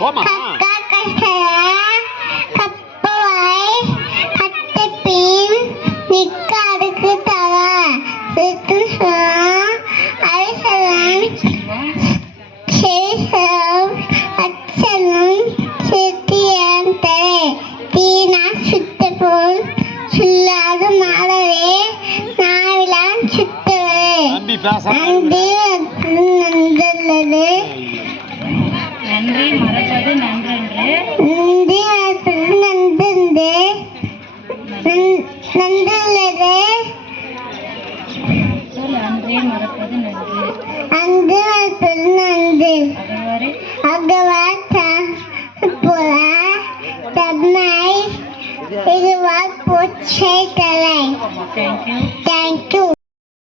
போமா கக்கா கசர கப்பவாய் கட்டை பின் நிக்க அடுக்கு தர சித்து அரசலம் சேசம் அச்சலம் சித்தியம் தரை தீனா சுத்தப்போல் சொல்லாது மாறவே நாவிலான் சுத்தவே நம்பி பேச நன்றி நன்றி மறப்பது நன்றன்று நன்றல்லது சொல் அன்றே மறப்பது நன்று அன்று மறப்பது நன்று அதுவரை அகவாத்த புற தம்மை இதுவா போச்சை தலை தேங்க்யூ தேங்க்யூ